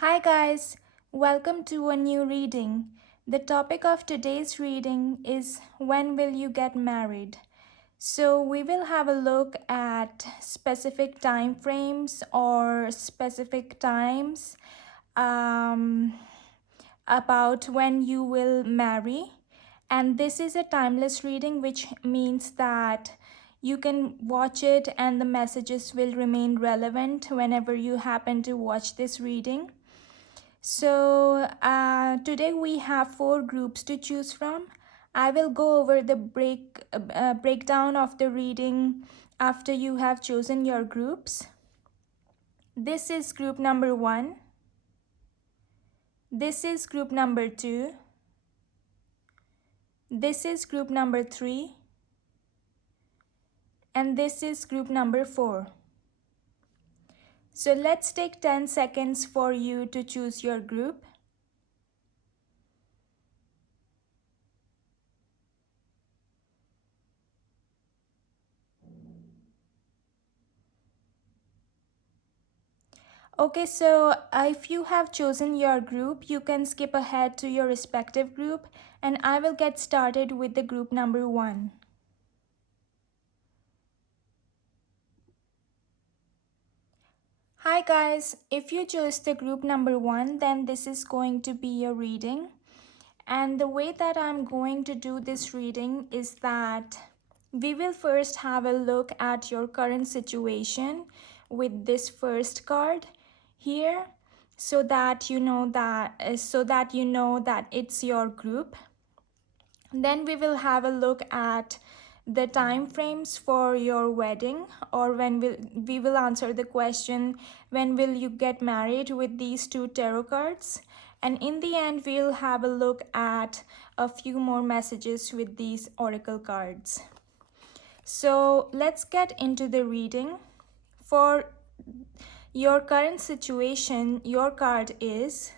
Hi guys, welcome to a new reading. The topic of today's reading is When Will You Get Married? So we will have a look at specific time frames or specific times um, about when you will marry. And this is a timeless reading, which means that you can watch it and the messages will remain relevant whenever you happen to watch this reading. So today we have four groups to choose from. I will go over the breakdown of the reading after you have chosen your groups. This is group number 1. This is group number 2. This is group number 3. And this is group number 4. So let's take 10 seconds for you to choose your group. Okay, so if you have chosen your group, you can skip ahead to your respective group and I will get started with the group number 1. Hi guys, if you chose the group number 1, then this is going to be a reading. And the way that I'm going to do this reading is that we will first have a look at your current situation with this first card here so that you know that it's your group. Then we will have a look at the time frames for your wedding, or we will answer the question, when will you get married, with these two tarot cards. And in the end, we'll have a look at a few more messages with these oracle cards. So let's get into the reading. For your current situation, your card is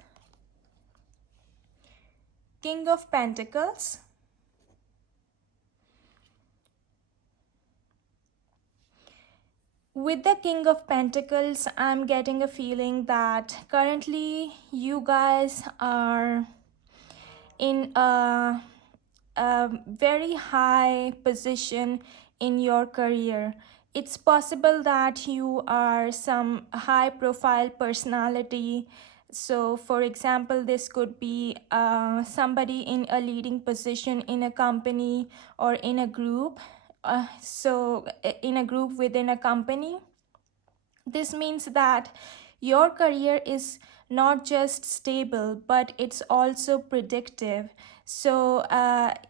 King of Pentacles, with the King of Pentacles. I'm getting a feeling that currently you guys are in a very high position in your career. It's possible that you are some high profile personality. So for example, this could be somebody in a leading position in a company or in a group. In a group within a company. This means that your career is not just stable, but it's also predictive. So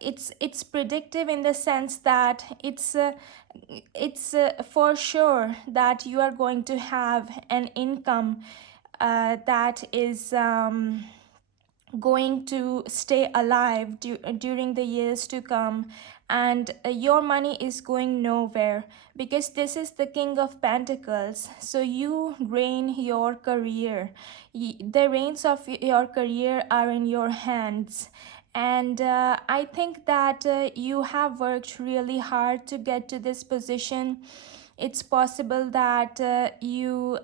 it's predictive in the sense that it's for sure that you are going to have an income that is going to stay alive during the years to come, and your money is going nowhere, because this is the King of Pentacles. So you reign your career. The reins of your career are in your hands, and I think that you have worked really hard to get to this position. It's possible that you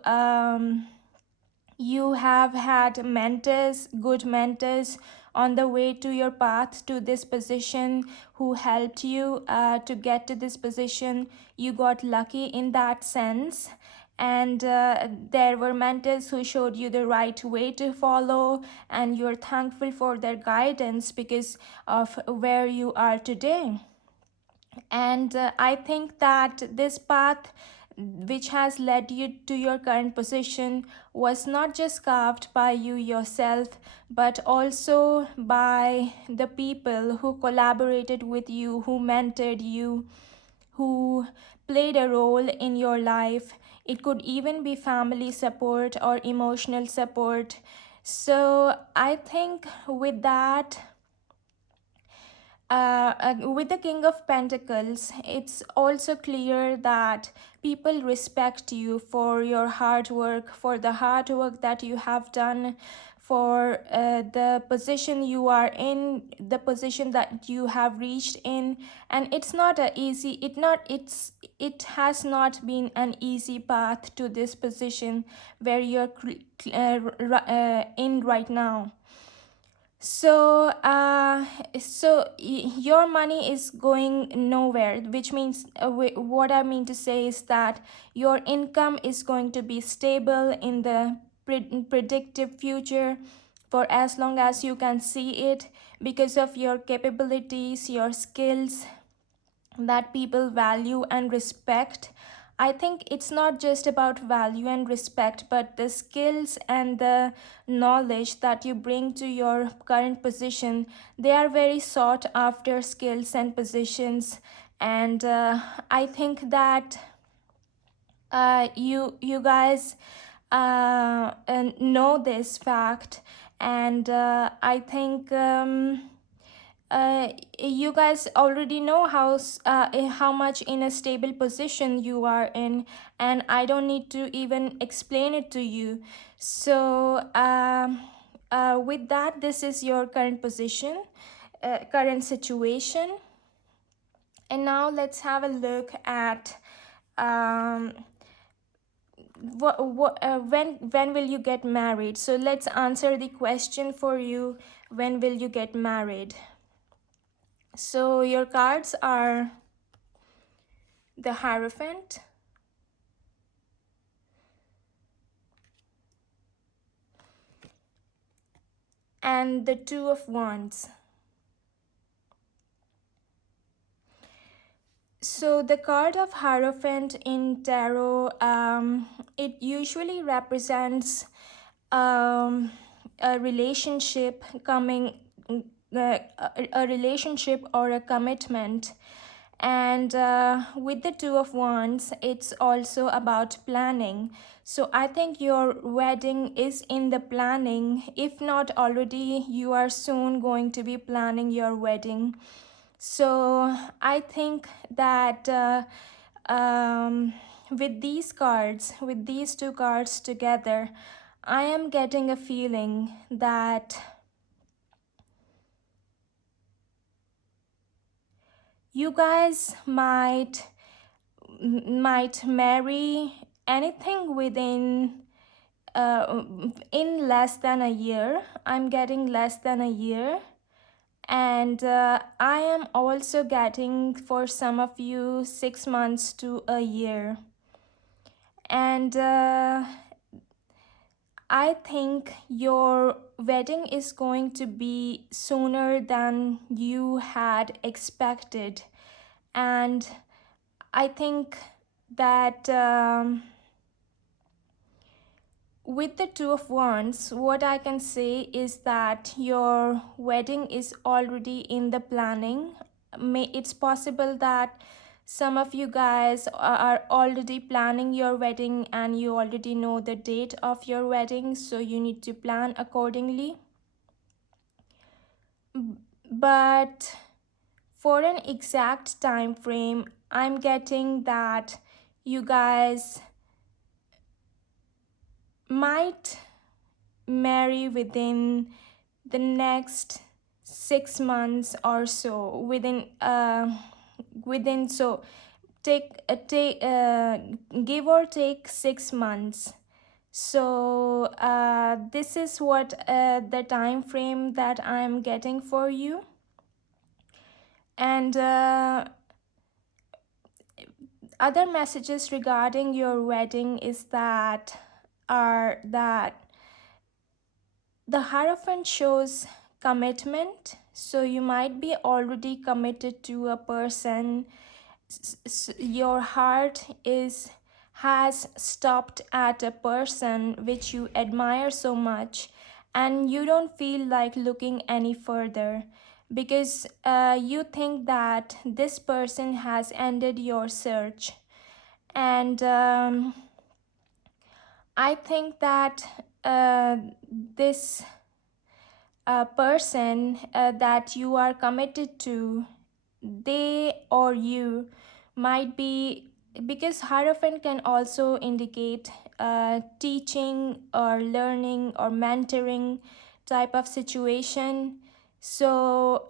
have had mentors, good mentors on the way to your path to this position, who helped you to get to this position. You got lucky in that sense. And there were mentors who showed you the right way to follow, and you're thankful for their guidance because of where you are today. And I think that this path which has led you to your current position was not just carved by you yourself, but also by the people who collaborated with you, who mentored you, who played a role in your life. It could even be family support or emotional support. So I think with that, with the King of Pentacles, it's also clear that people respect you for your hard work, for the hard work that you have done, for the position you are in, the position that you have reached in. And it's not a easy, it has not been an easy path to this position where you're in right now. So your money is going nowhere, which means what I mean to say is that your income is going to be stable in the predictive future for as long as you can see it, because of your capabilities, your skills that people value and respect. I think it's not just about value and respect, but the skills and the knowledge that you bring to your current position. They are very sought after skills and positions. And I think that you guys know this fact. And I think you guys already know how much in a stable position you are in, and I don't need to even explain it to you. So with that, this is your current position, current situation. And now let's have a look at um, when will you get married. So let's answer the question for you: when will you get married? So your cards are the Hierophant, and the Two of Wands. So the card of Hierophant in tarot, it usually represents a relationship coming, a relationship or a commitment. And with the Two of Wands, it's also about planning. So I think your wedding is in the planning. If not already, you are soon going to be planning your wedding. So I think that with these cards, with these two cards together, I am getting a feeling that you guys might marry anything within in less than a year. I'm getting less than a year. And I am also getting, for some of you, 6 months to a year. And I think your wedding is going to be sooner than you had expected. And I think that with the Two of Wands, what I can say is that your wedding is already in the planning. It's possible that some of you guys are already planning your wedding and you already know the date of your wedding, so you need to plan accordingly. But for an exact time frame, I'm getting that you guys might marry within the next 6 months or so, within so take give or take 6 months. So this is what the time frame that I'm getting for you. And other messages regarding your wedding is that the Hierophant shows commitment. So you might be already committed to a person. Your heart has stopped at a person which you admire so much, and you don't feel like looking any further, because you think that this person has ended your search. And I think that this person that you are committed to, they or you might be, because Hierophant can also indicate teaching or learning or mentoring type of situation. So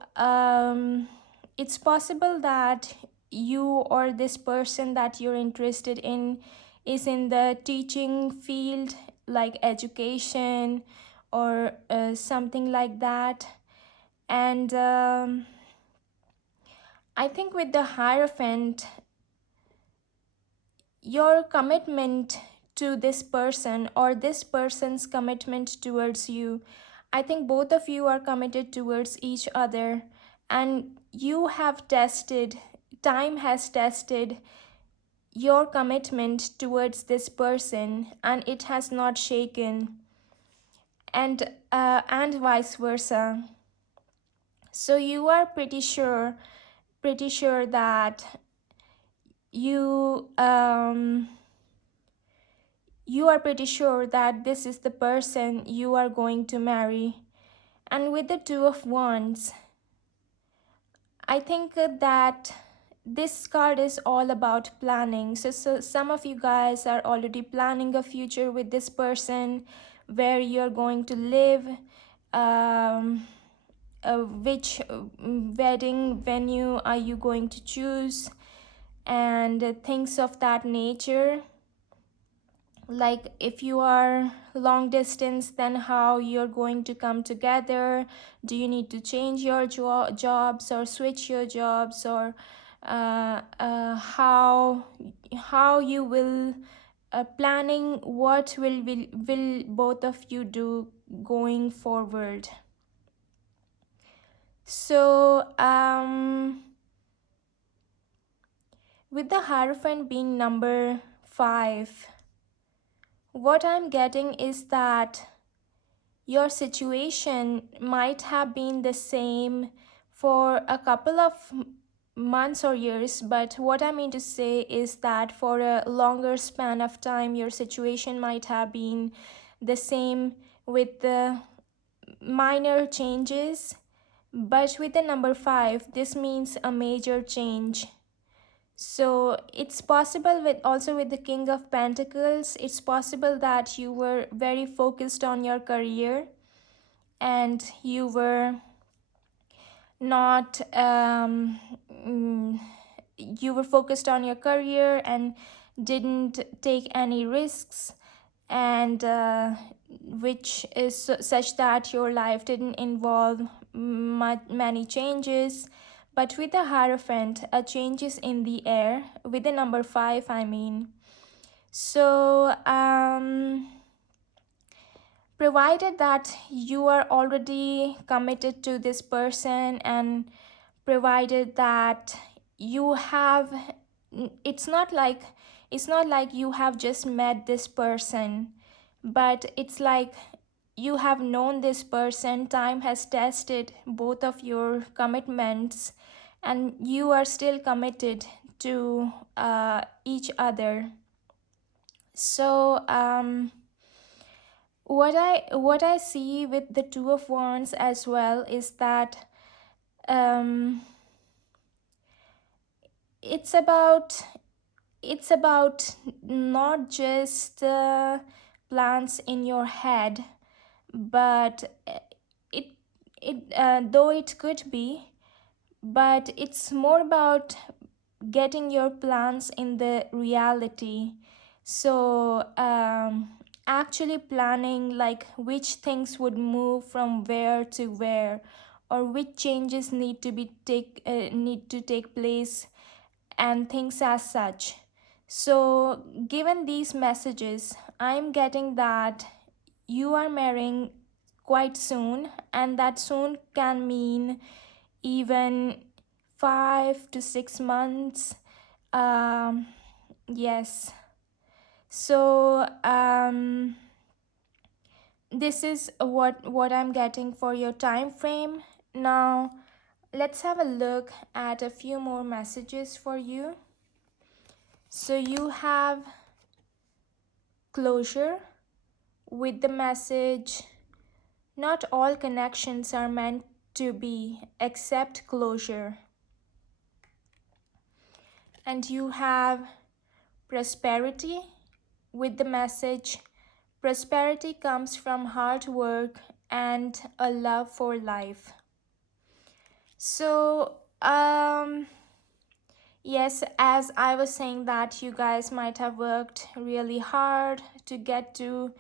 it's possible that you or this person that you're interested in is in the teaching field, like education or something like that. And I think with the Hierophant, your commitment to this person or this person's commitment towards you, I think both of you are committed towards each other, and you have tested, time has tested your commitment towards this person, and it has not shaken, and vice versa. So you are pretty sure that you you are pretty sure that this is the person you are going to marry. And with the Two of Wands, I think that this card is all about planning. So some of you guys are already planning a future with this person, where you're going to live, which wedding venue are you going to choose, and things of that nature. Like if you are long distance, then how you're going to come together. Do you need to change your jobs or switch your jobs, or how you will planning what will both of you do going forward. So with the Hierophant being number 5, what I'm getting is that your situation might have been the same for a couple of months or years, but what I mean to say is that for a longer span of time, your situation might have been the same with the minor changes. But with the number 5, this means a major change. So it's possible with the King of Pentacles, it's possible that you were very focused on your career, and you were not you were focused on your career and didn't take any risks, and which is such that your life didn't involve many changes. But with the Hierophant, a change is in the air, with the number 5 I mean. So provided that you are already committed to this person, and provided that you have, it's not like you have just met this person, but it's like you have known this person, time has tested both of your commitments, and you are still committed to each other. So what I see with the Two of Wands as well is that um, it's about not just plans in your head, but it though it could be, but it's more about getting your plans in the reality. So actually planning, like which things would move from where to where, or which changes need to take place, and things as such. So given these messages, I'm getting that you are marrying quite soon, and that soon can mean even 5 to 6 months. Yes. So this is what I'm getting for your time frame. Now let's have a look at a few more messages for you. So you have closure with the message, not all connections are meant to be, except closure. And you have prosperity with the message prosperity comes from hard work and a love for life. So, yes, as I was saying, that you guys might have worked really hard to get to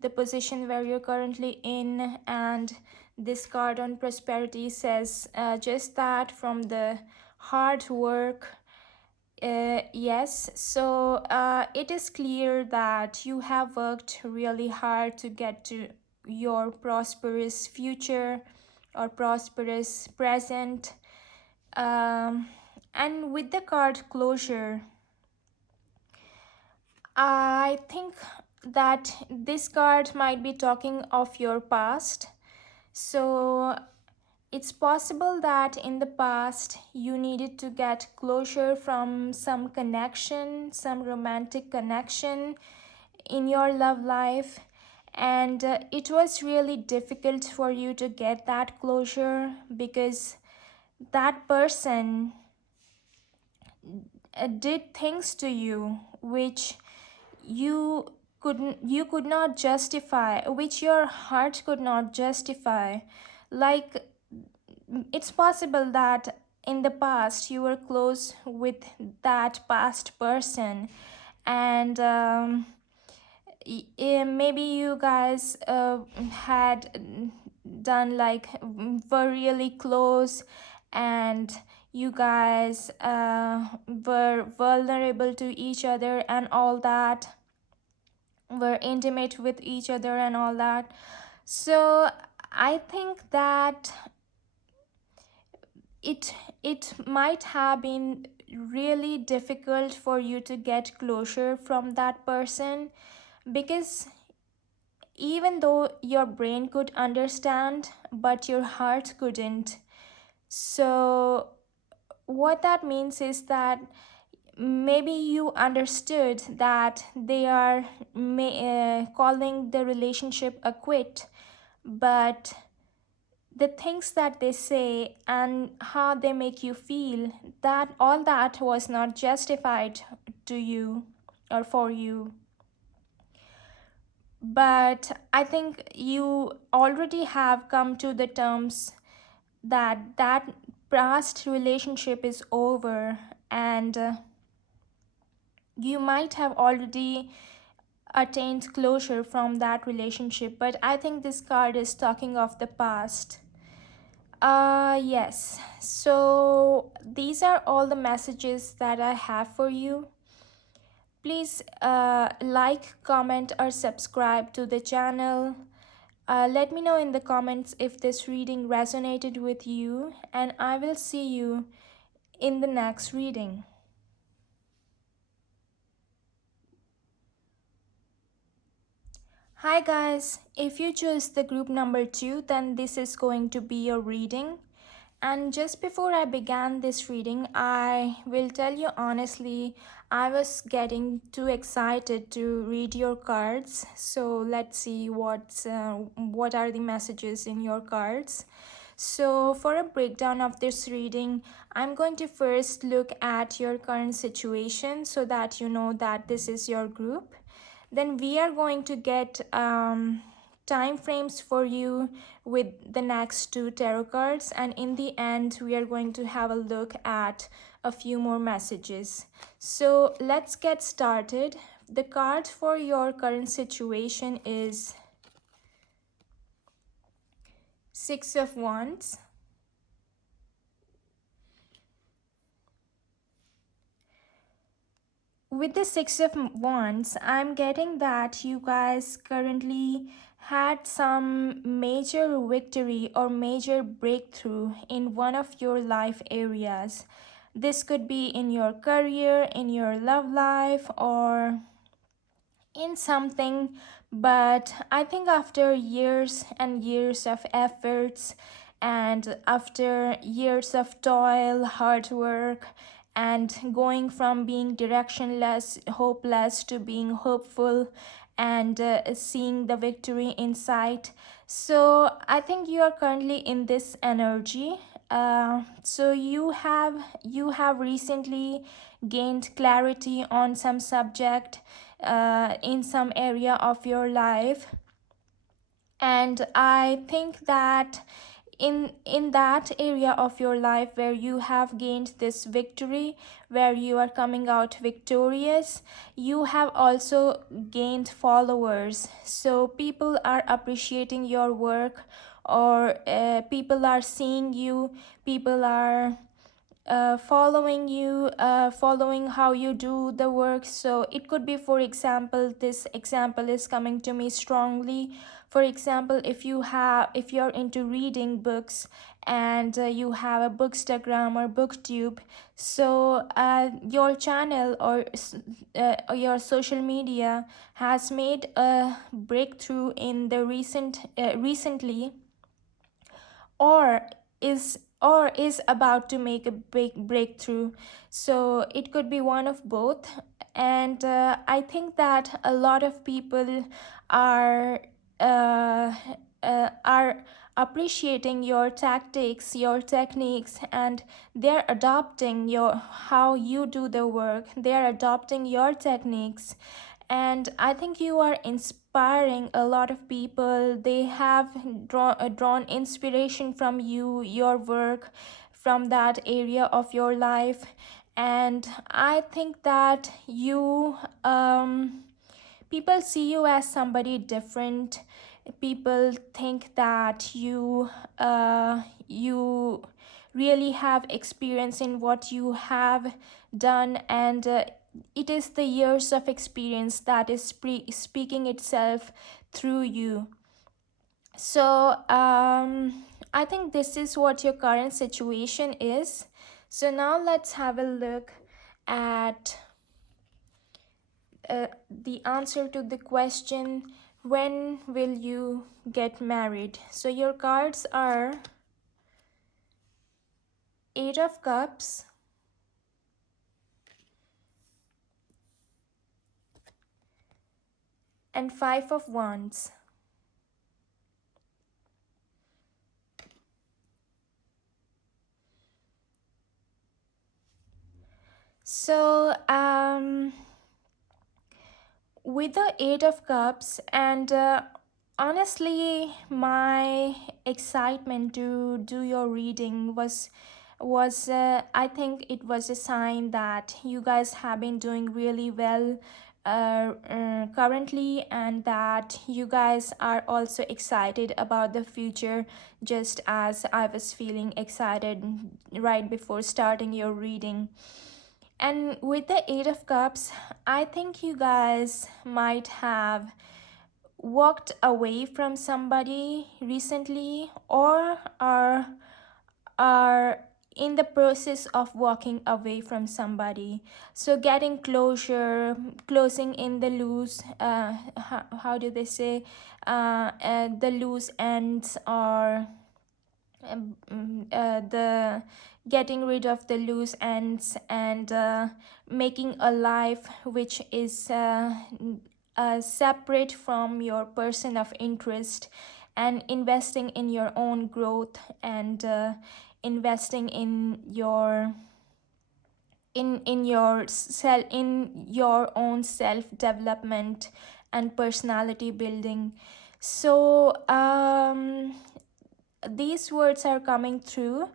the position where you're currently in, and this card on prosperity says just that from the hard work. Yes, so it is clear that you have worked really hard to get to your prosperous future or prosperous present. Um, and with the card closure, I think that this card might be talking of your past. So it's possible that in the past you needed to get closure from some connection, some romantic connection in your love life, and it was really difficult for you to get that closure because that person did things to you which you could not justify, which your heart could not justify. Like, it's possible that in the past you were close with that past person, and maybe you guys had done like were really close, and you guys were vulnerable to each other and all that, were intimate with each other and all that. So I think that it it might have been really difficult for you to get closure from that person, because even though your brain could understand but your heart couldn't. So what that means is that maybe you understood that they are calling the relationship a quit, but the things that they say and how they make you feel, that all that was not justified to you or for you. But I think you already have come to the terms that that past relationship is over, and you might have already attained closure from that relationship. But I think this card is talking of the past. Yes. So these are all the messages that I have for you. Please like, comment, or subscribe to the channel. Let me know in the comments if this reading resonated with you, and I will see you in the next reading. Hi guys, if you choose the group number 2, then this is going to be your reading. And just before I began this reading, I will tell you honestly, I was getting too excited to read your cards. So let's see what are the messages in your cards. So for a breakdown of this reading, I'm going to first look at your current situation so that you know that this is your group. Then we are going to get time frames for you with the next two tarot cards, and in the end we are going to have a look at a few more messages. So let's get started. The card for your current situation is Six of Wands. With the Six of Wands, I'm getting that you guys currently had some major victory or major breakthrough in one of your life areas. This could be in your career, in your love life, or in something. But I think after years and years of efforts, and after years of toil, hard work, and going from being directionless, hopeless, to being hopeful, and seeing the victory in sight. So I think you are currently in this energy. So you have recently gained clarity on some subject, in some area of your life. And I think that in that area of your life where you have gained this victory, where you are coming out victorious, you have also gained followers. So people are appreciating your work, or people are seeing you, people are following you, following how you do the work. So it could be, for example, this example is coming to me strongly. For example, if you're into reading books, and you have a bookstagram or booktube, so your channel or your social media has made a breakthrough in the recently, or is about to make a big breakthrough. So it could be one of both. And I think that a lot of people are uh, are appreciating your tactics, your techniques, and they're adopting your how you do the work, they're adopting your techniques. And I think you are inspiring a lot of people. They have drawn inspiration from you, your work, from that area of your life. And I think that you people see you as somebody different. People think that you really have experience in what you have done. And it is the years of experience that is speaking itself through you. So I think this is what your current situation is. So now let's have a look at the answer to the question, when will you get married? So your cards are Eight of Cups, and Five of Wands. So with the Eight of Cups, and honestly, my excitement to do your reading was I think it was a sign that you guys have been doing really well currently, and that you guys are also excited about the future, just as I was feeling excited right before starting your reading. And with the Eight of Cups, I think you guys might have walked away from somebody recently, or are in the process of walking away from somebody. So getting closure, closing in the loose, how do they say, the loose ends, or the getting rid of the loose ends, and making a life which is separate from your person of interest, and investing in your own growth, and investing in your own self development and personality building. So these words are coming through.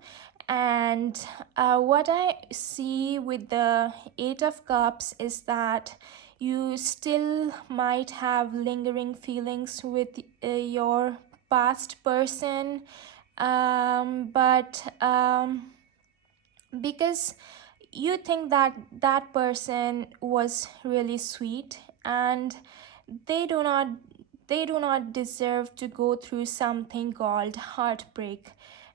And what I see with the Eight of Cups is that you still might have lingering feelings with your past person, but because you think that that person was really sweet, and they do not they do not deserve to go through something called heartbreak,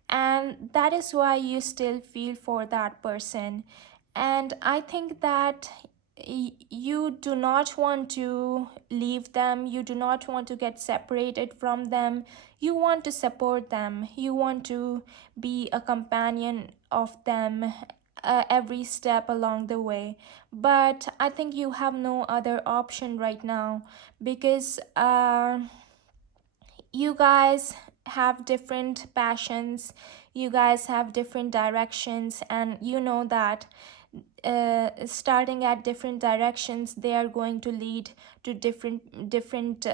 and that is why you still feel for that person. And I think that you do not want to leave them, you do not want to get separated from them. You want to support them, you want to be a companion of them every step along the way. But I think you have no other option right now, because you guys have different passions, you guys have different directions, and you know that starting at different directions, they are going to lead to different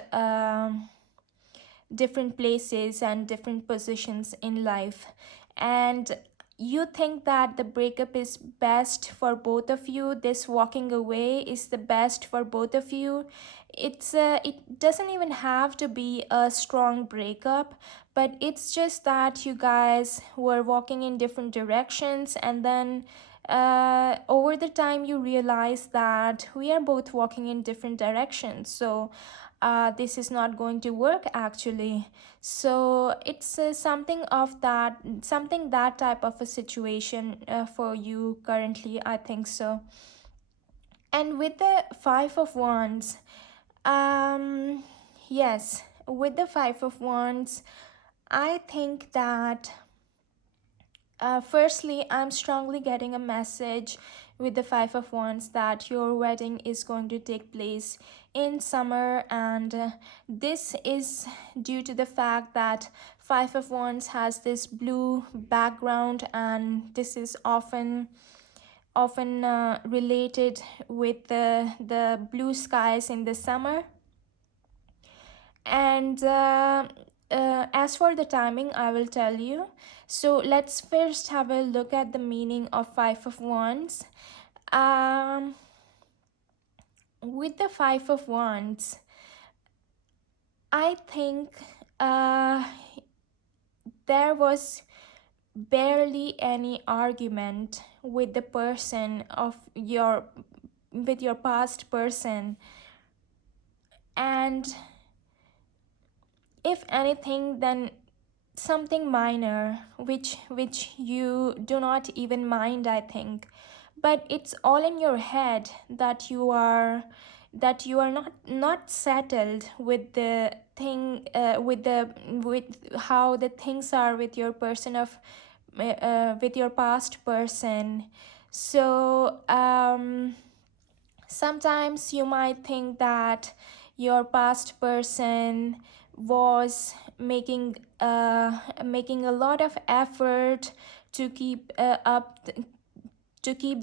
places and different positions in life. And you think that the breakup is best for both of you, this walking away is the best for both of you. It doesn't even have to be a strong breakup, but it's just that you guys were walking in different directions, and then over the time you realize that we are both walking in different directions, so this is not going to work actually. So it's something that type of a situation for you currently, I think so. And with the Five of Wands, yes, with the Five of Wands, I think that firstly, I'm strongly getting a message with the Five of Wands that your wedding is going to take place in summer, and this is due to the fact that Five of Wands has this blue background, and this is often related with the blue skies in the summer. And as for the timing, I will tell you. So let's first have a look at the meaning of Five of Wands. Um, with the Five of Wands, I think uh, there was barely any argument with the person of your with your past person, and if anything, then something minor which you do not even mind, I think. But it's all in your head that you are not settled with the thing, with how the things are with your person of with your past person. So sometimes you might think that your past person was making a lot of effort to keep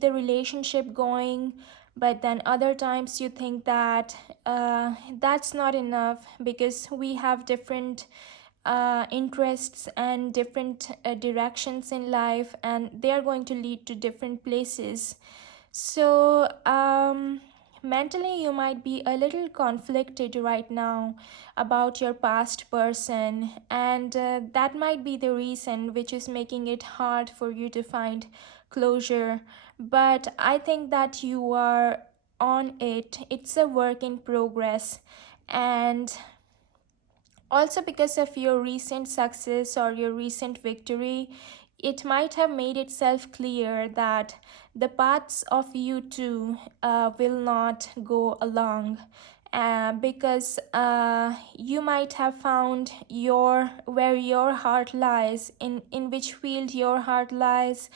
the relationship going, but then other times you think that that's not enough because we have different interests and different directions in life, and they are going to lead to different places. So, mentally, you might be a little conflicted right now about your past person, and that might be the reason which is making it hard for you to find closure. But I think that you are on it, it's a work in progress. And also, because of your recent success or your recent victory, it might have made itself clear that the paths of you two will not go along. Because you might have found your where your heart lies, in which field your heart lies,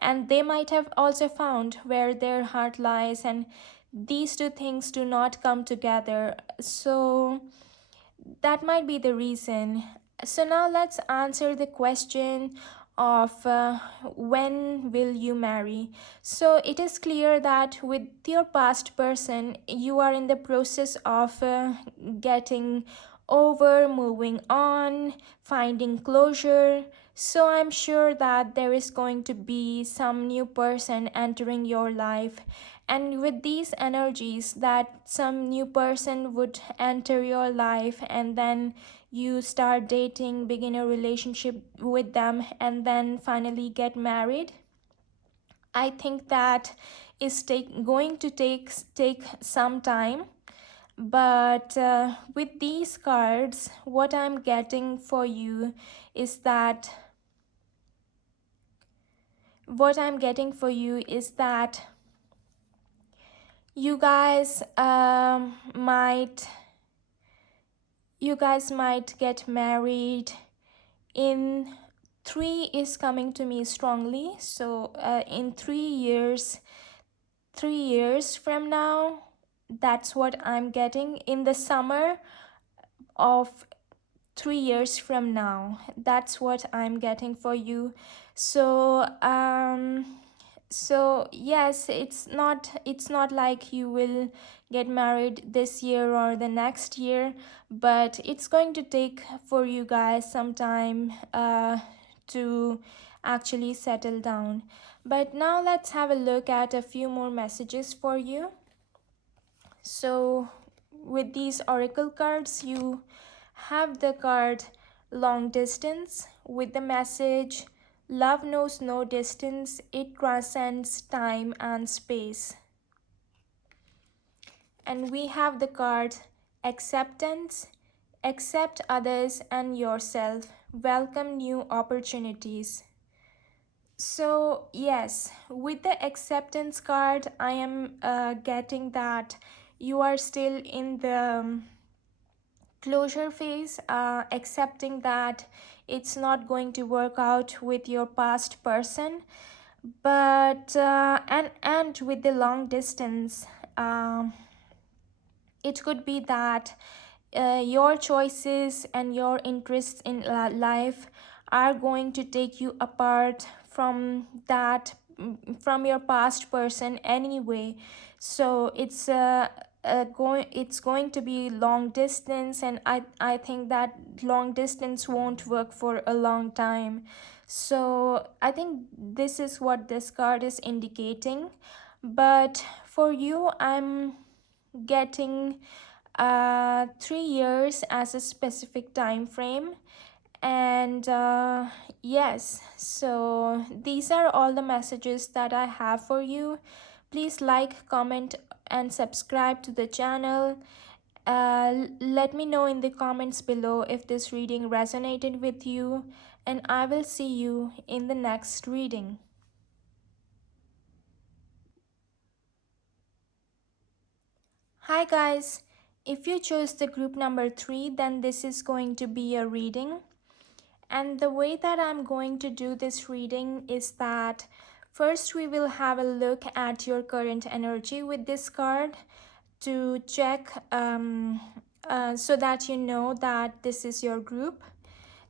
and they might have also found where their heart lies, and these two things do not come together. So that might be the reason. So now let's answer the question of when will you marry. So it is clear that with your past person, you are in the process of getting over, moving on, finding closure. So I'm sure that there is going to be some new person entering your life, and with these energies that some new person would enter your life, and then you start dating, begin a relationship with them, and then finally get married. I think that is going to take some time. But with these cards, what I'm getting for you is that what I'm getting for you is that you guys might get married in 3 is coming to me strongly. So in 3 years from now, that's what I'm getting. In the summer of 3 years from now, that's what I'm getting for you. So So yes, it's not like you will get married this year or the next year, but it's going to take for you guys some time to actually settle down. But now let's have a look at a few more messages for you. So with these oracle cards, you have the card long distance with the message love knows no distance, it transcends time and space. And we have the card acceptance, accept others and yourself, welcome new opportunities. So yes, with the acceptance card I am getting that you are still in the closure phase, accepting that it's not going to work out with your past person. But and with the long distance, um, it could be that your choices and your interests in life are going to take you apart from that, from your past person anyway. So it's going to be long distance, and I think that long distance won't work for a long time. So I think this is what this card is indicating. But for you, I'm getting 3 years as a specific time frame. And yes, so these are all the messages that I have for you. Please like, comment and subscribe to the channel. Let me know in the comments below if this reading resonated with you, and I will see you in the next reading. Hi guys, if you chose the group number 3, then this is going to be a reading. And the way that I'm going to do this reading is that first we will have a look at your current energy with this card to check so that you know that this is your group.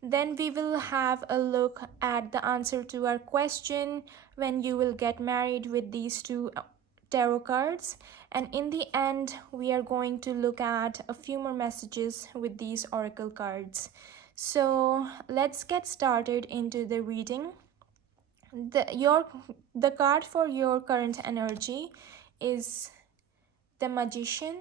Then we will have a look at the answer to our question when you will get married with these two tarot cards. And in the end, we are going to look at a few more messages with these oracle cards. So let's get started into the reading. The card for your current energy is the Magician.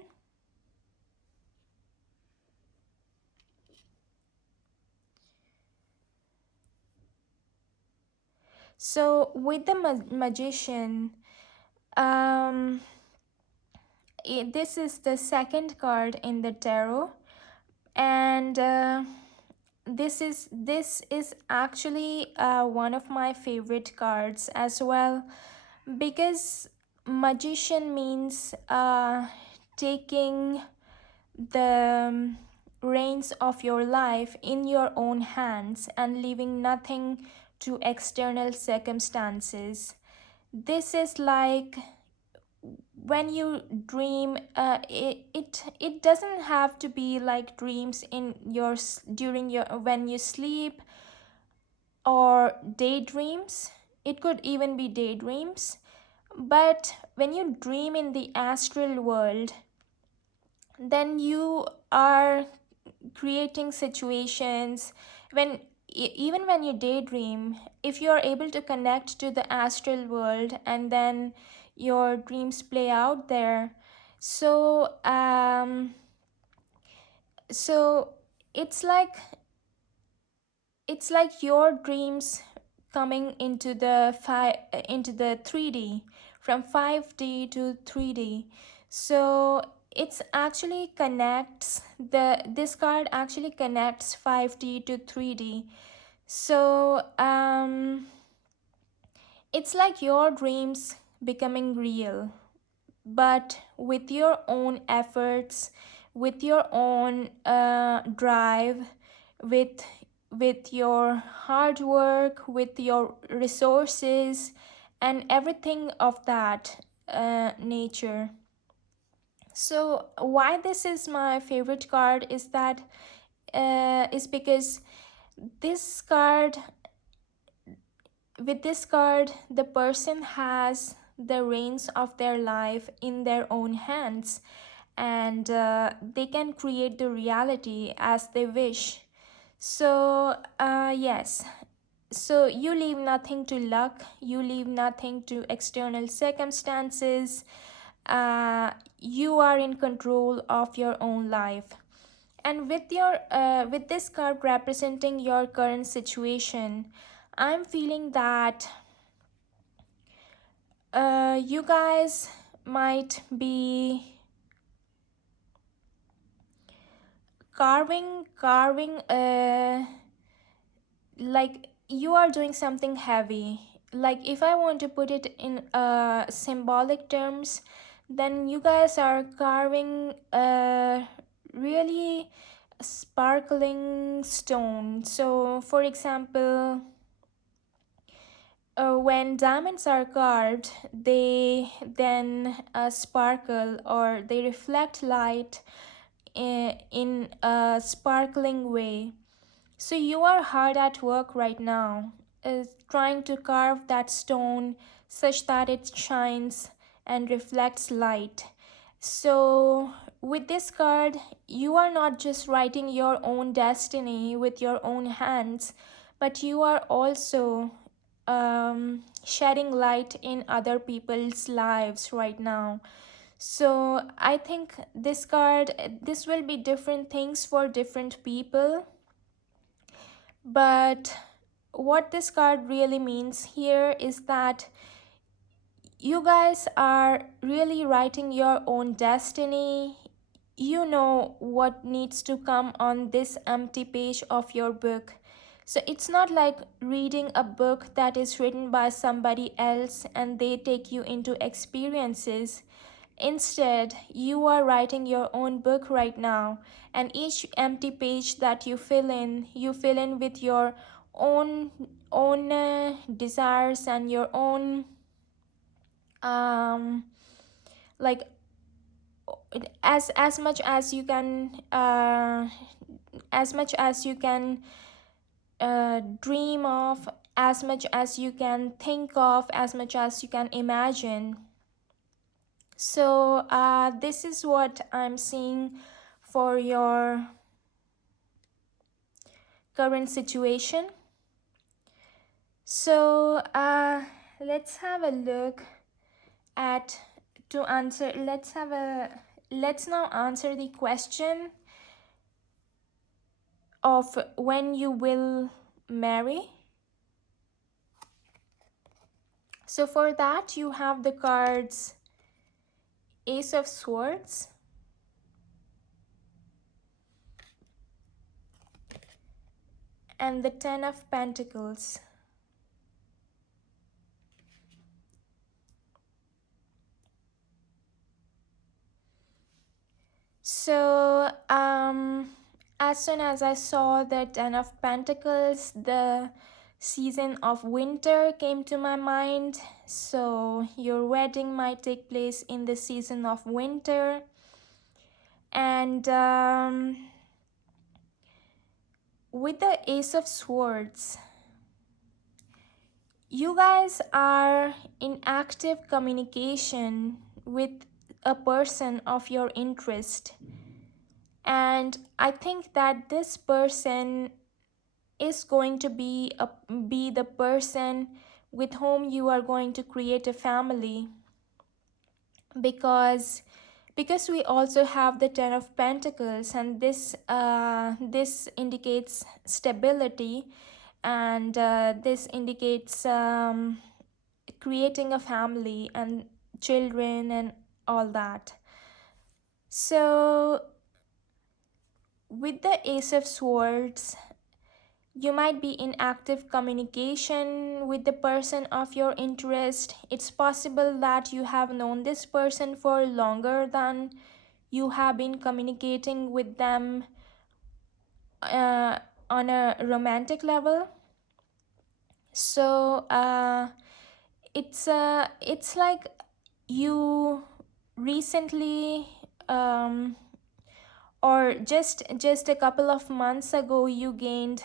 So with the Magician, um, this is the second card in the tarot, and this is actually one of my favorite cards as well, because Magician means taking the reins of your life in your own hands and leaving nothing to external circumstances. This is like when you dream, it doesn't have to be like dreams in your during your when you sleep or daydreams. It could even be daydreams. But when you dream in the astral world, then you are creating situations. When even when you daydream, if you are able to connect to the astral world and then your dreams play out there, so so it's like it's like your dreams coming into the 3D, from 5D to 3D. So it's actually connects the this card actually connects 5D to 3D. So it's like your dreams becoming real, but with your own efforts, with your own drive, with your hard work, with your resources and everything of that nature. So why this is my favorite card is that is because this card with this card, the person has the reins of their life in their own hands, and they can create the reality as they wish. So, yes. So, you leave nothing to luck, you leave nothing to external circumstances. You are in control of your own life. And with this card representing your current situation, I'm feeling that you guys might be carving like you are doing something heavy. Like if I want to put it in symbolic terms, then you guys are carving a really sparkling stone. So for example, when diamonds are carved, they then sparkle, or they reflect light in a sparkling way. So you are hard at work right now, trying to carve that stone such that it shines and reflects light. So with this card, you are not just writing your own destiny with your own hands, but you are also shedding light in other people's lives right now. So I think this card, this will be different things for different people, but what this card really means here is that you guys are really writing your own destiny. You know what needs to come on this empty page of your book. So it's not like reading a book that is written by somebody else and they take you into experiences. Instead, you are writing your own book right now, and each empty page that you fill in with your own desires and your own um like as much as you can as much as you can dream of, as much as you can think of, as much as you can imagine. So this is what I'm seeing for your current situation. So let's have a look at to answer. Let's now answer the question of when you will marry. So for that, you have the cards Ace of Swords, and the Ten of Pentacles. So as soon as I saw the Ten of Pentacles, the season of winter came to my mind. So your wedding might take place in the season of winter. And with the Ace of Swords, you guys are in active communication with a person of your interest. And I think that this person is going to be the person with whom you are going to create a family, because we also have the Ten of Pentacles, and this indicates stability, and this indicates creating a family and children and all that. So with the Ace of Swords, you might be in active communication with the person of your interest. It's possible that you have known this person for longer than you have been communicating with them on a romantic level. So it's like you recently or just a couple of months ago you gained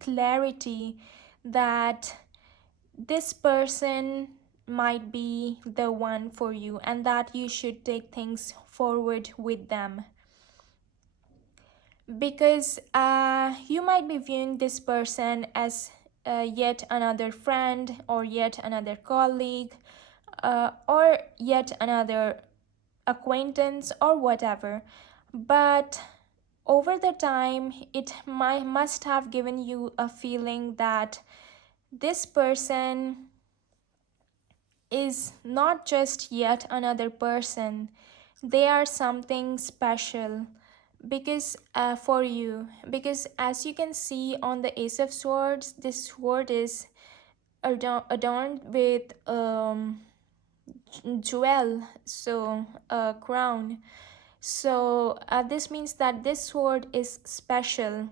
clarity that this person might be the one for you, and that you should take things forward with them. Because you might be viewing this person as yet another friend, or yet another colleague, or yet another acquaintance, or whatever. But over the time, it must have given you a feeling that this person is not just yet another person, they are something special. Because for you, because as you can see on the Ace of Swords, this sword is adorned with jewel, so a crown. So this means that this sword is special.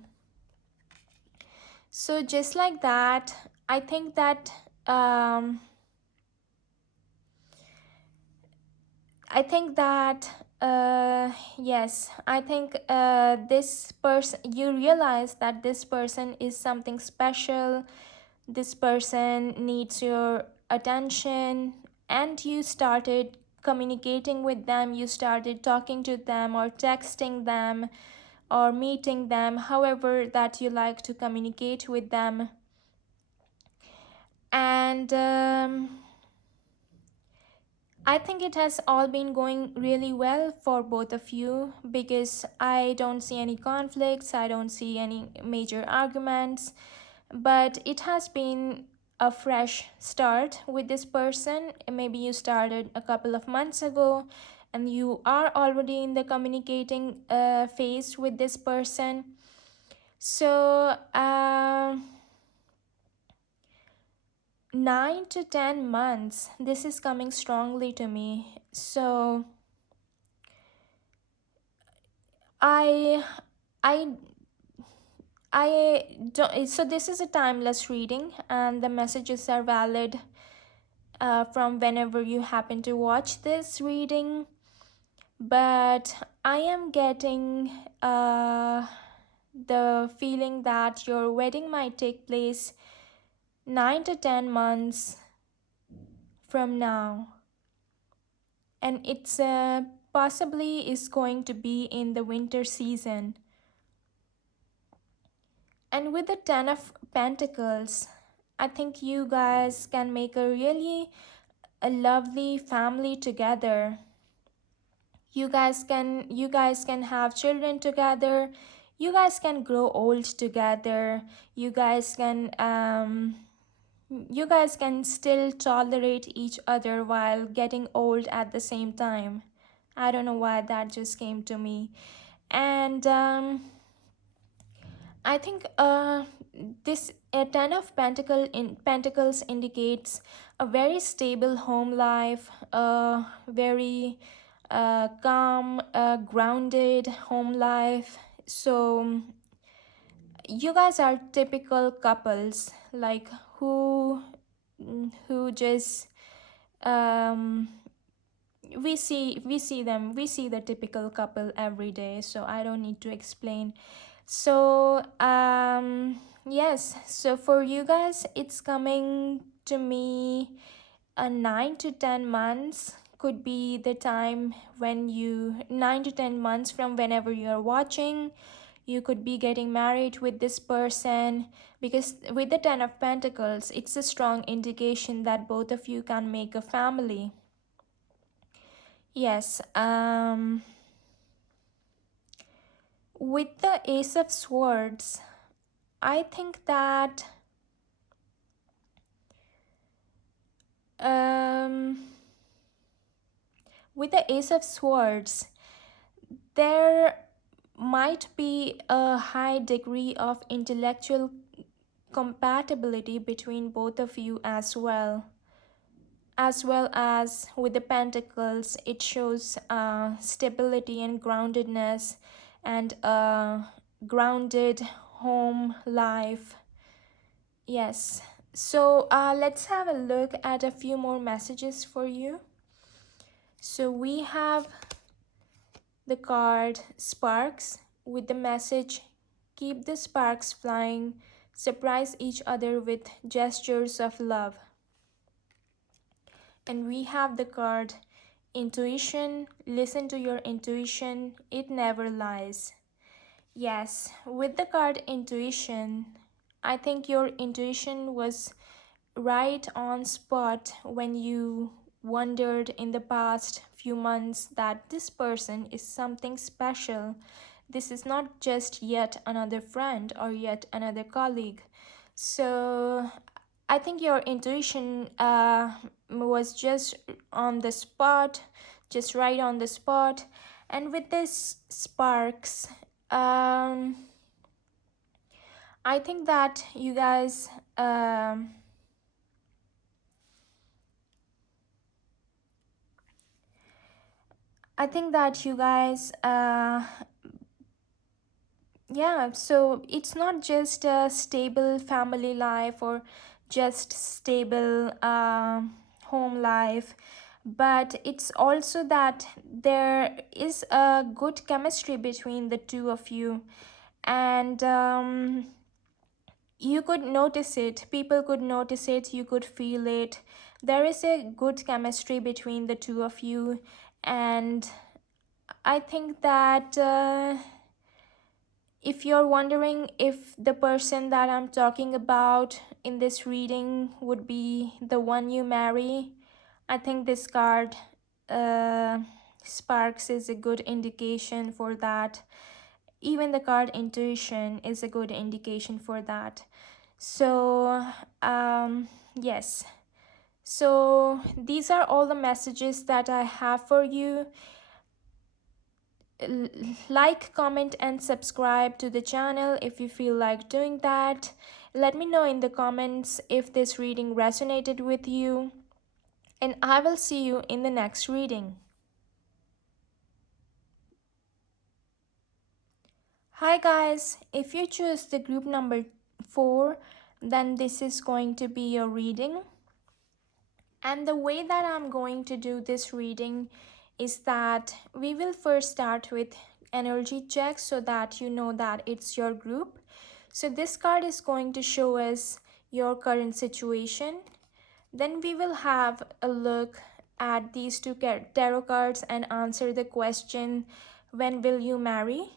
So just like that, I think that um, I think that yes, I think this person, you realize that this person is something special. This person needs your attention, and you started communicating with them. You started talking to them, or texting them, or meeting them, however that you like to communicate with them. And I think it has all been going really well for both of you, because I don't see any conflicts, I don't see any major arguments, but it has been a fresh start with this person. Maybe you started a couple of months ago, and you are already in the communicating phase with this person. So, 9 to 10 months, this is coming strongly to me. So I I I don't, so this is a timeless reading, and the messages are valid from whenever you happen to watch this reading. But I am getting the feeling that your wedding might take place 9 to 10 months from now, and it's possibly is going to be in the winter season. And with the 10 of Pentacles, I think you guys can make a really a lovely family together. You guys can have children together. You guys can grow old together. You guys can still tolerate each other while getting old at the same time. I don't know why that just came to me. And I think this Ten of Pentacles indicates a very stable home life, a very calm, grounded home life. So you guys are typical couples, like who just um we see the typical couple every day, so I don't need to explain. So yes, so for you guys, it's coming to me a 9 to 10 months could be the time when you 9 to 10 months from whenever you are watching, you could be getting married with this person. Because with the 10 of Pentacles, it's a strong indication that both of you can make a family. Yes, with the Ace of Swords, I think that um, with the Ace of Swords, there might be a high degree of intellectual compatibility between both of you as well. As well as with the Pentacles, it shows stability and groundedness, and a grounded home life. Yes. So let's have a look at a few more messages for you. So we have the card Sparks with the message, keep the sparks flying, surprise each other with gestures of love. And we have the card intuition. Listen to your intuition, it never lies. Yes, with the card intuition, I think your intuition was right on spot when you wondered in the past few months that this person is something special. This is not just yet another friend or yet another colleague. So I think your intuition was just on the spot, just right on the spot. And with this sparks, um, I think that you guys I think that you guys yeah, so it's not just a stable family life or just stable home life, but it's also that there is a good chemistry between the two of you. And you could notice it, people could notice it, you could feel it. There is a good chemistry between the two of you. And I think that if you're wondering if the person that I'm talking about in this reading would be the one you marry, I think this card uh, sparks is a good indication for that. Even the card intuition is a good indication for that. So yes, so these are all the messages that I have for you. Like, comment, and subscribe to the channel if you feel like doing that. Let me know in the comments if this reading resonated with you, and I will see you in the next reading. Hi guys, if you choose the group number 4, then this is going to be your reading. And the way that I'm going to do this reading is that we will first start with energy checks so that you know that it's your group. So this card is going to show us your current situation. Then we will have a look at these two tarot cards and answer the question, when will you marry?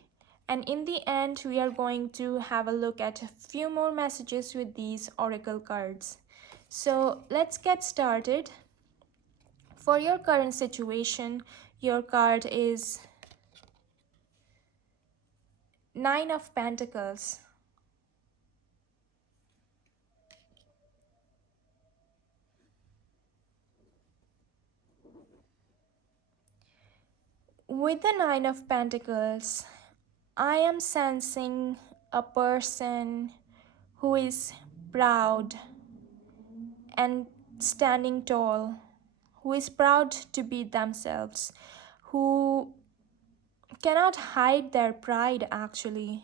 And in the end, we are going to have a look at a few more messages with these oracle cards. So let's get started. For your current situation, your card is Nine of Pentacles. With the Nine of Pentacles, I am sensing a person who is proud and standing tall, who is proud to be themselves, who cannot hide their pride actually,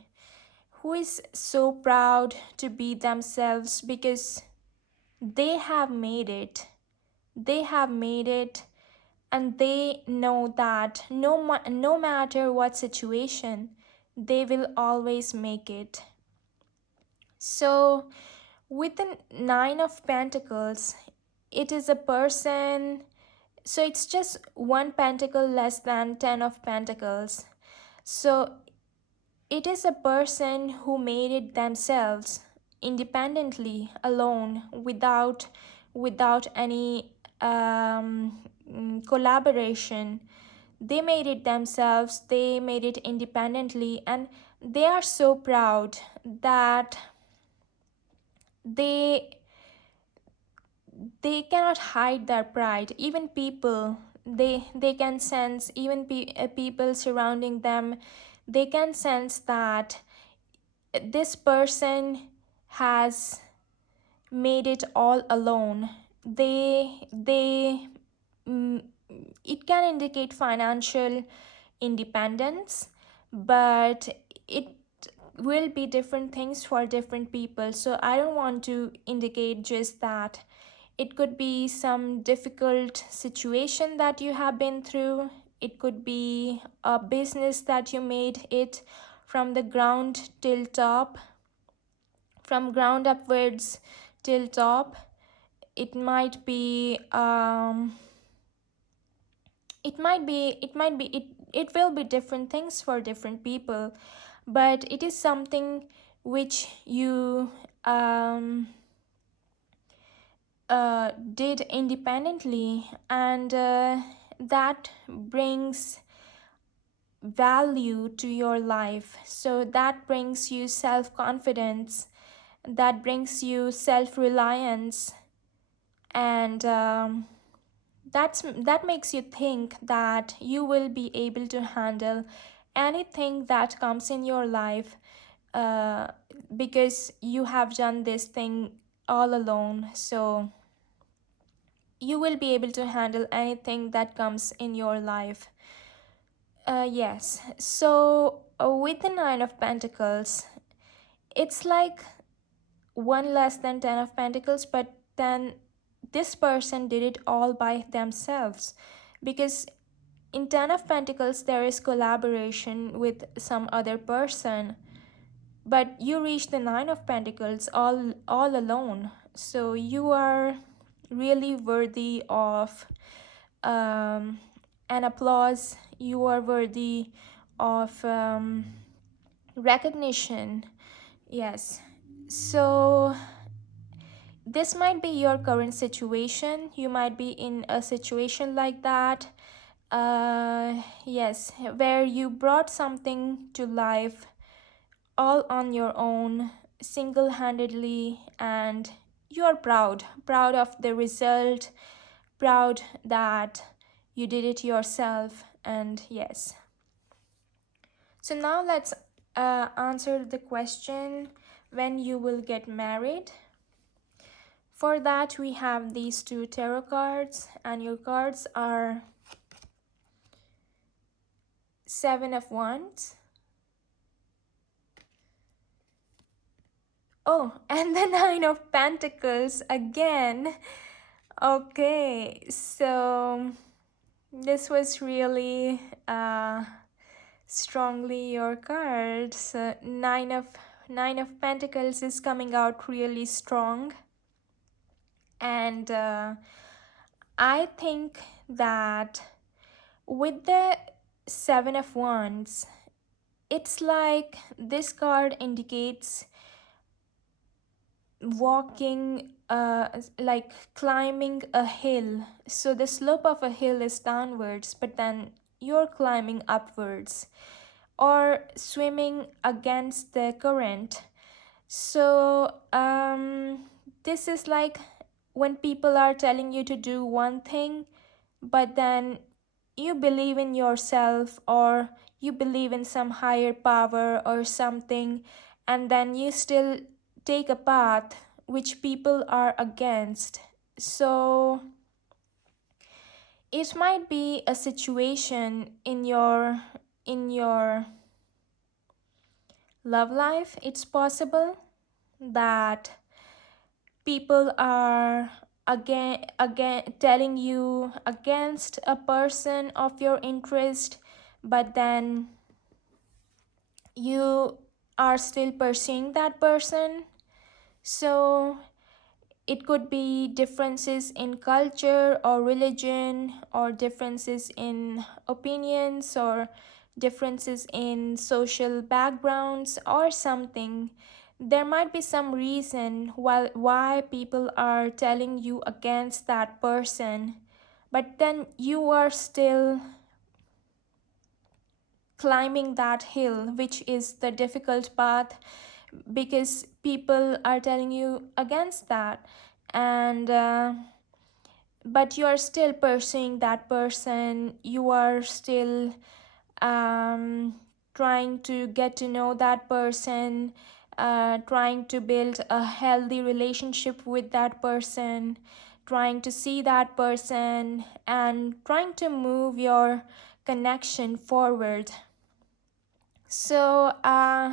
who is so proud to be themselves because they have made it. They have made it, and they know that no matter what situation, they will always make it. So, with the Nine of Pentacles, it is a person, so it's just one pentacle less than 10 of Pentacles. So, it is a person who made it themselves, independently, alone, without any collaboration. They made it themselves, they made it independently, and they are so proud that they they cannot hide their pride. Even people, they can sense, even people surrounding them, they can sense that this person has made it all alone. They mm, it can indicate financial independence, but it will be different things for different people. So I don't want to indicate just that. It could be some difficult situation that you have been through. It could be a business that you made it from the ground till top, from ground upwards till top. it might be it will be different things for different people, but it is something which you um, did independently, and that brings value to your life. So that brings you self confidence, that brings you self reliance, and that makes you think that you will be able to handle anything that comes in your life, uh, because you have done this thing all alone. So you will be able to handle anything that comes in your life. Yes. So with the Nine of Pentacles, it's like one less than Ten of Pentacles, but then this person did it all by themselves, because in Ten of Pentacles there is collaboration with some other person, but you reach the Nine of Pentacles all alone. So you are really worthy of um, an applause. You are worthy of recognition. Yes. So this might be your current situation. You might be in a situation like that. Yes, where you brought something to life all on your own, single handedly, and you're proud of the result, proud that you did it yourself. And yes. So now let's answer the question, when you will get married. For that, we have these two tarot cards, and your cards are Seven of Wands. Oh, and the Nine of Pentacles again. Okay, so this was really strongly your cards. Nine of Pentacles is coming out really strong, and I think that with the Seven of Wands, it's like this card indicates walking, like climbing a hill. So the slope of a hill is downwards, but then you're climbing upwards, or swimming against the current. So this is like when people are telling you to do one thing, but then you believe in yourself, or you believe in some higher power or something, and then you still take a path which people are against. So it might be a situation in your love life. It's possible that people are again telling you against a person of your interest, but then you are still pursuing that person. So it could be differences in culture or religion, or differences in opinions, or differences in social backgrounds or something. There might be some reason why people are telling you against that person, but then you are still climbing that hill, which is the difficult path, because people are telling you against that. And but you are still pursuing that person. You are still um, trying to get to know that person, trying to build a healthy relationship with that person, trying to see that person, and trying to move your connection forward. So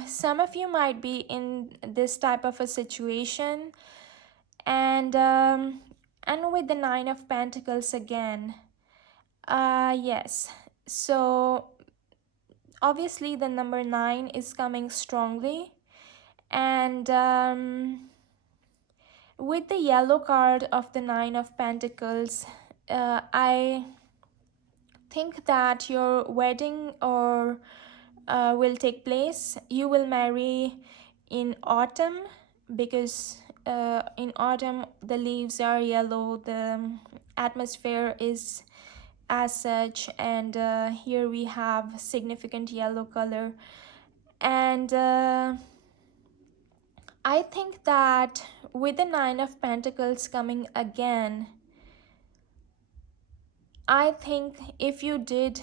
some of you might be in this type of a situation, and with the Nine of Pentacles again. Yes. So obviously the number 9 is coming strongly, and With the yellow card of the Nine of Pentacles, I think that your wedding or will take place. You will marry in autumn because in autumn the leaves are yellow, the atmosphere is as such, and here we have significant yellow color. And I think that with the Nine of Pentacles coming again, I think if you did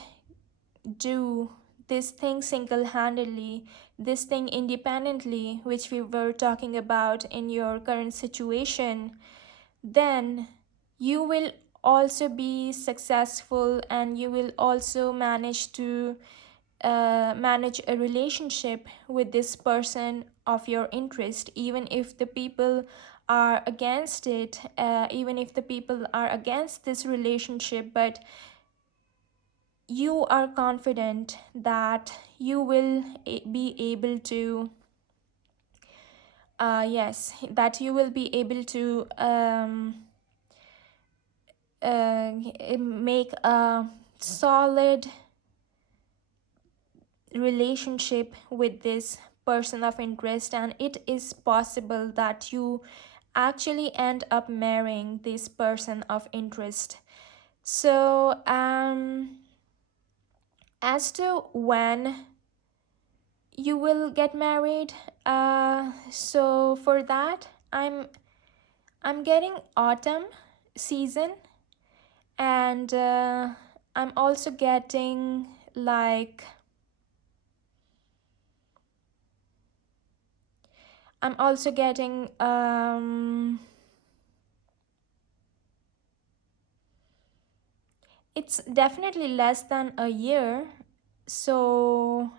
do this thing single-handedly, this thing independently, which we were talking about in your current situation, then you will also be successful, and you will also manage to manage a relationship with this person of your interest, even if the people are against it, even if the people are against this relationship. But you are confident that you will be able to yes, that you will be able to make a solid relationship with this person of interest, and it is possible that you actually end up marrying this person of interest. So as to when you will get married, so for that, I'm getting autumn season, and I'm also getting like I'm also getting it's definitely less than a year. So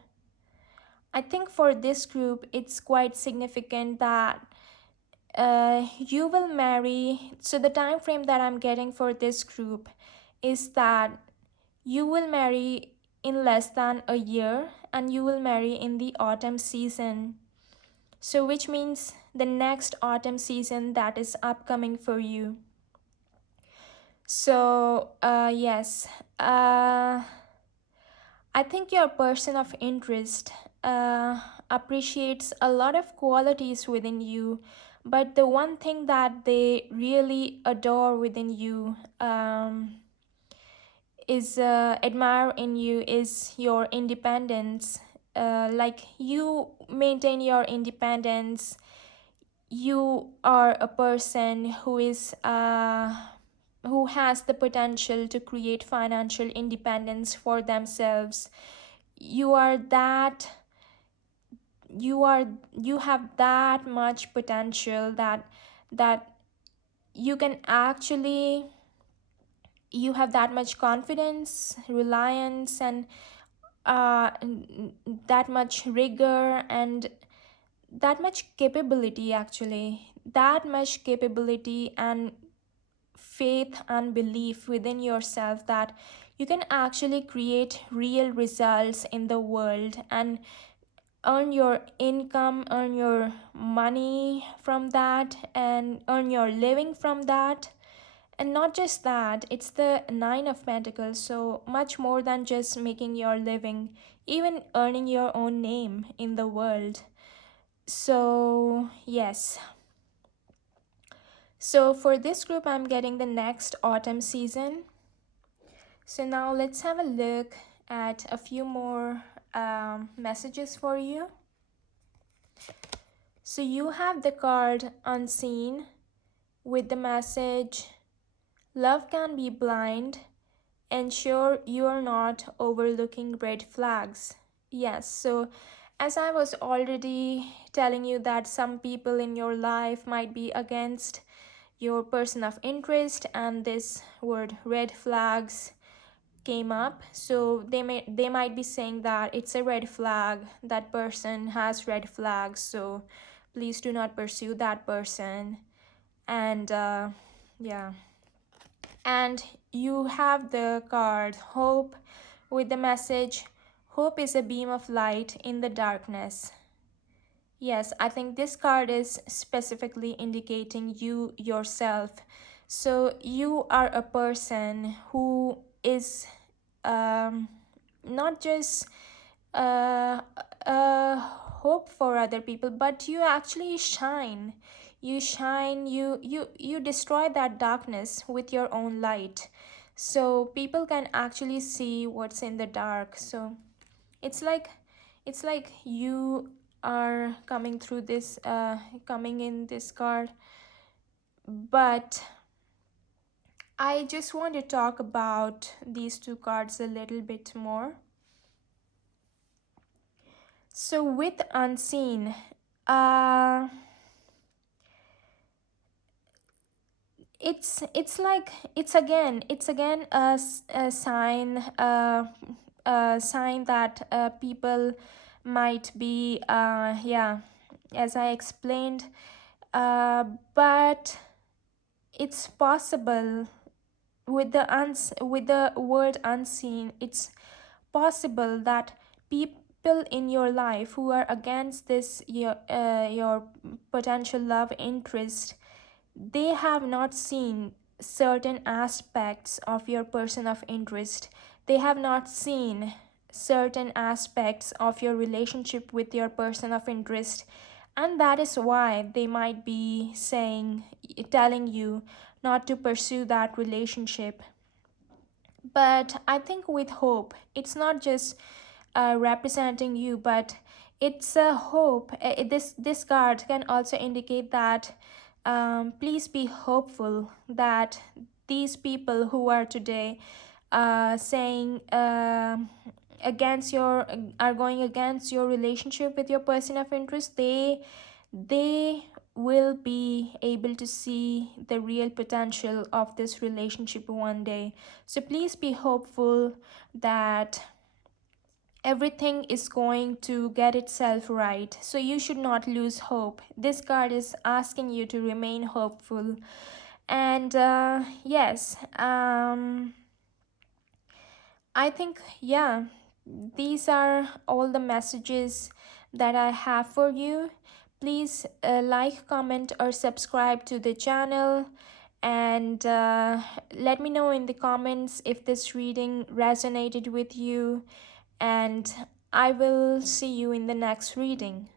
I think for this group it's quite significant that you will marry. So the time frame that I'm getting for this group is that you will marry in less than a year, and you will marry in the autumn season. So which means the next autumn season that is upcoming for you. So yes, I think your person of interest appreciates a lot of qualities within you, but the one thing that they really adore within you, is admire in you, is your independence. Like you maintain your independence. You are a person who has the potential to create financial independence for themselves. You are that you have that much potential that you can actually you have that much confidence, reliance, and uh, that much rigor, and that much capability, actually that much capability and faith and belief within yourself that you can actually create real results in the world and earn your income, earn your money from that, and earn your living from that. And not just that, it's the Nine of Pentacles, so much more than just making your living, even earning your own name in the world. So, yes. So, for this group, I'm getting the next autumn season. So, now let's have a look at a few more messages for you. So, you have the card Unseen with the message Love can be blind. Ensure you are not overlooking red flags. Yes, so as I was already telling you that some people in your life might be against your person of interest, and this word red flags came up. So they might be saying that it's a red flag, that person has red flags, so please do not pursue that person. And yeah, and you have the card Hope with the message Hope is a beam of light in the darkness. Yes, I think this card is specifically indicating you yourself. So you are a person who is um, not just uh, hope for other people, but you actually shine. You shine. You destroy that darkness with your own light. So people can actually see what's in the dark. So it's like it's like you are coming through this coming in this card. But I just want to talk about these two cards a little bit more. So with unseen, uh it's like it's again a sign, a sign that people might be yeah, as I explained, uh but it's possible with with the word unseen. It's possible that people in your life who are against this your potential love interest, they have not seen certain aspects of your person of interest. They have not seen certain aspects of your relationship with your person of interest. And that is why they might be telling you not to pursue that relationship. But I think with hope, it's not just representing you, but it's a hope. This card can also indicate that please be hopeful that these people who are today saying against your are going against your relationship with your person of interest, they will be able to see the real potential of this relationship one day. So please be hopeful that everything is going to get itself right. So you should not lose hope. This card is asking you to remain hopeful. And yes, I think, yeah, these are all the messages that I have for you. Please like, comment, or subscribe to the channel. And let me know in the comments if this reading resonated with you. And I will see you in the next reading.